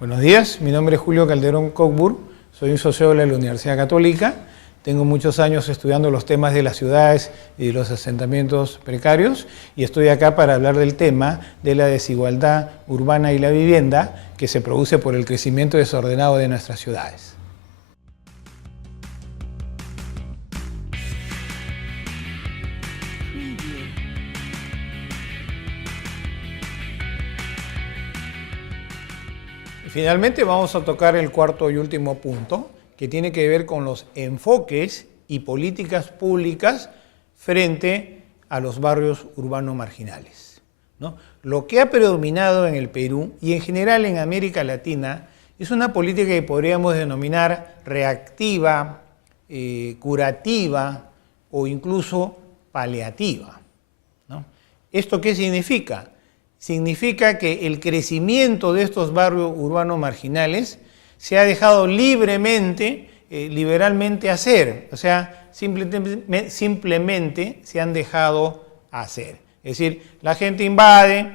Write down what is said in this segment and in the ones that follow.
Buenos días, mi nombre es Julio Calderón Cockburn, soy un sociólogo de la Universidad Católica. Tengo muchos años estudiando los temas de las ciudades y de los asentamientos precarios y estoy acá para hablar del tema de la desigualdad urbana y la vivienda que se produce por el crecimiento desordenado de nuestras ciudades. Finalmente vamos a tocar el cuarto y último punto, que tiene que ver con los enfoques y políticas públicas frente a los barrios urbanos marginales, ¿no? Lo que ha predominado en el Perú y en general en América Latina es una política que podríamos denominar reactiva, curativa o incluso paliativa, ¿no? ¿Esto qué significa? Significa que el crecimiento de estos barrios urbanos marginales se ha dejado liberalmente hacer, o sea, simplemente se han dejado hacer. Es decir, la gente invade,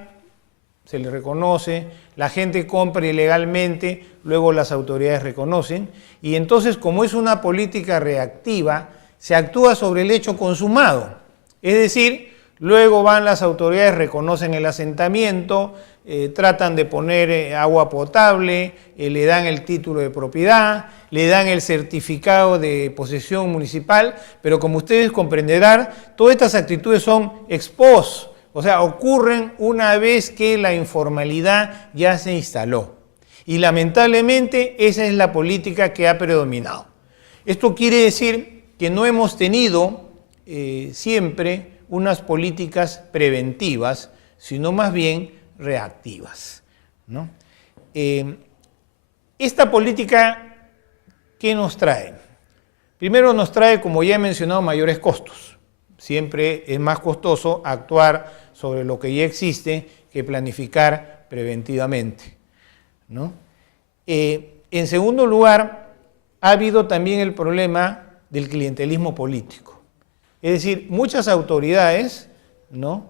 se le reconoce, la gente compra ilegalmente, luego las autoridades reconocen, y entonces, como es una política reactiva, se actúa sobre el hecho consumado, es decir, luego van las autoridades, reconocen el asentamiento, tratan de poner agua potable, le dan el título de propiedad, le dan el certificado de posesión municipal, pero como ustedes comprenderán, todas estas actitudes son ex post, o sea, ocurren una vez que la informalidad ya se instaló. Y lamentablemente esa es la política que ha predominado. Esto quiere decir que no hemos tenido siempre unas políticas preventivas, sino más bien reactivas, ¿no? Esta política, ¿qué nos trae? Primero nos trae, como ya he mencionado, mayores costos. Siempre es más costoso actuar sobre lo que ya existe que planificar preventivamente, ¿no? En segundo lugar, ha habido también el problema del clientelismo político. Es decir, muchas autoridades, ¿no?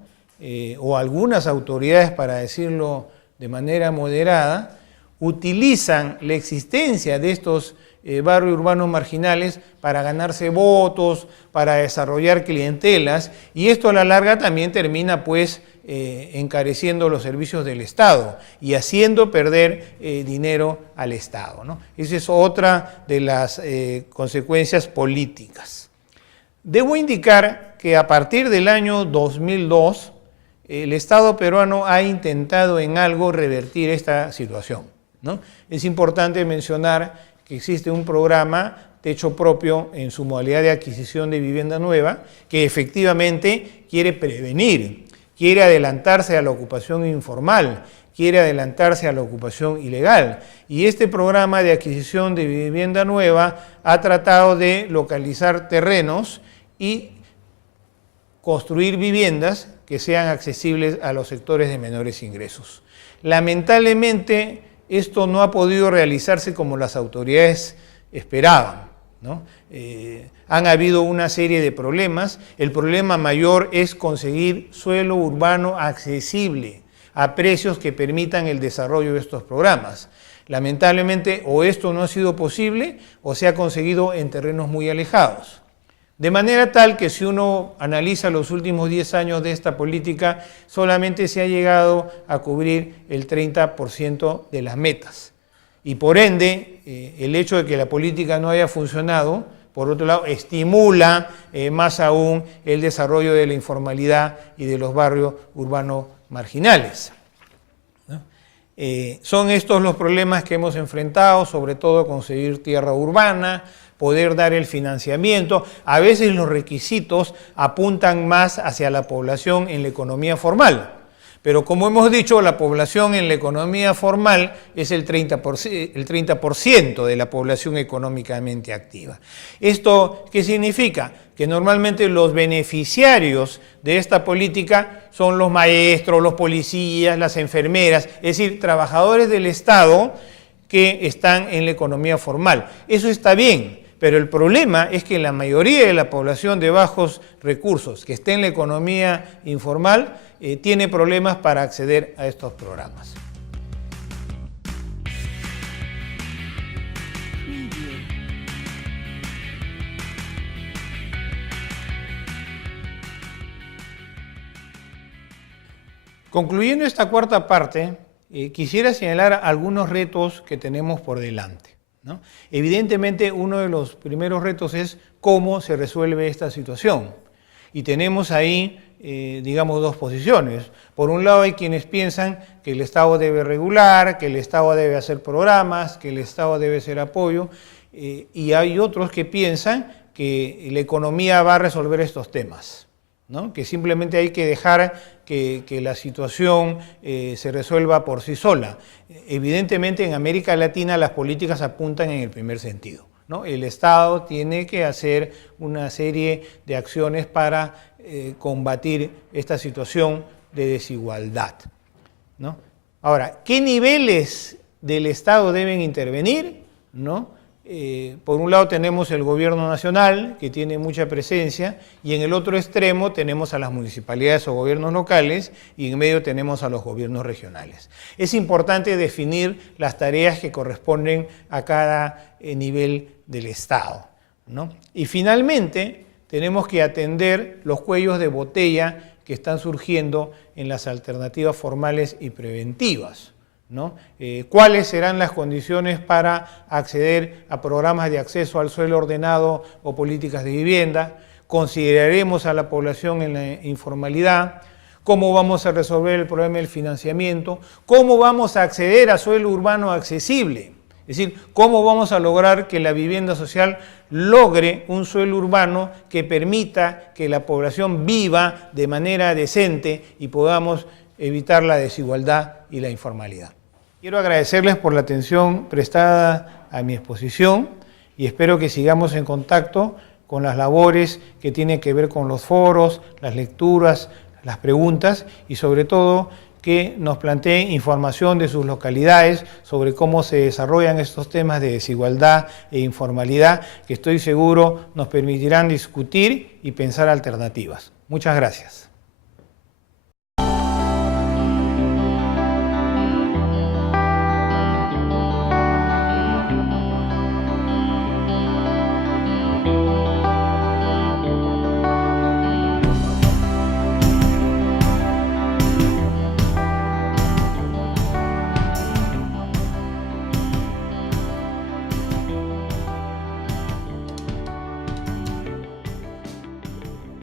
O algunas autoridades, para decirlo de manera moderada, utilizan la existencia de estos barrios urbanos marginales para ganarse votos, para desarrollar clientelas, y esto a la larga también termina pues encareciendo los servicios del Estado y haciendo perder dinero al Estado, ¿no? Esa es otra de las consecuencias políticas. Debo indicar que a partir del año 2002, el Estado peruano ha intentado en algo revertir esta situación, ¿no? Es importante mencionar que existe un programa Techo Propio en su modalidad de adquisición de vivienda nueva, que efectivamente quiere prevenir, quiere adelantarse a la ocupación informal, quiere adelantarse a la ocupación ilegal. Y este programa de adquisición de vivienda nueva ha tratado de localizar terrenos y construir viviendas que sean accesibles a los sectores de menores ingresos. Lamentablemente, esto no ha podido realizarse como las autoridades esperaban, ¿no? Han habido una serie de problemas. El problema mayor es conseguir suelo urbano accesible a precios que permitan el desarrollo de estos programas. Lamentablemente, o esto no ha sido posible o se ha conseguido en terrenos muy alejados. De manera tal que si uno analiza los últimos 10 años de esta política, solamente se ha llegado a cubrir el 30% de las metas. Y por ende, el hecho de que la política no haya funcionado, por otro lado, estimula más aún el desarrollo de la informalidad y de los barrios urbanos marginales, ¿no? Son estos los problemas que hemos enfrentado, sobre todo conseguir tierra urbana, poder dar el financiamiento. A veces los requisitos apuntan más hacia la población en la economía formal, pero como hemos dicho, la población en la economía formal es el 30% de la población económicamente activa. ¿Esto qué significa? Que normalmente los beneficiarios de esta política son los maestros, los policías, las enfermeras, es decir, trabajadores del Estado que están en la economía formal. Eso está bien, pero el problema es que la mayoría de la población de bajos recursos que está en la economía informal tiene problemas para acceder a estos programas. Concluyendo esta cuarta parte, quisiera señalar algunos retos que tenemos por delante, ¿no? Evidentemente, uno de los primeros retos es cómo se resuelve esta situación. Y tenemos ahí, digamos, dos posiciones. Por un lado hay quienes piensan que el Estado debe regular, que el Estado debe hacer programas, que el Estado debe hacer apoyo, y hay otros que piensan que la economía va a resolver estos temas, ¿no? Que simplemente hay que dejar que la situación se resuelva por sí sola. Evidentemente en América Latina las políticas apuntan en el primer sentido, ¿no? El Estado tiene que hacer una serie de acciones para combatir esta situación de desigualdad, ¿no? Ahora, ¿qué niveles del Estado deben intervenir, ¿no? Por un lado tenemos el gobierno nacional, que tiene mucha presencia, y en el otro extremo tenemos a las municipalidades o gobiernos locales, y en medio tenemos a los gobiernos regionales. Es importante definir las tareas que corresponden a cada nivel del Estado, ¿no? Y finalmente tenemos que atender los cuellos de botella que están surgiendo en las alternativas formales y preventivas, ¿no? ¿Cuáles serán las condiciones para acceder a programas de acceso al suelo ordenado o políticas de vivienda? ¿Consideraremos a la población en la informalidad? ¿Cómo vamos a resolver el problema del financiamiento? ¿Cómo vamos a acceder a suelo urbano accesible? Es decir, ¿cómo vamos a lograr que la vivienda social logre un suelo urbano que permita que la población viva de manera decente y podamos evitar la desigualdad y la informalidad? Quiero agradecerles por la atención prestada a mi exposición y espero que sigamos en contacto con las labores que tienen que ver con los foros, las lecturas, las preguntas y sobre todo que nos planteen información de sus localidades sobre cómo se desarrollan estos temas de desigualdad e informalidad que estoy seguro nos permitirán discutir y pensar alternativas. Muchas gracias.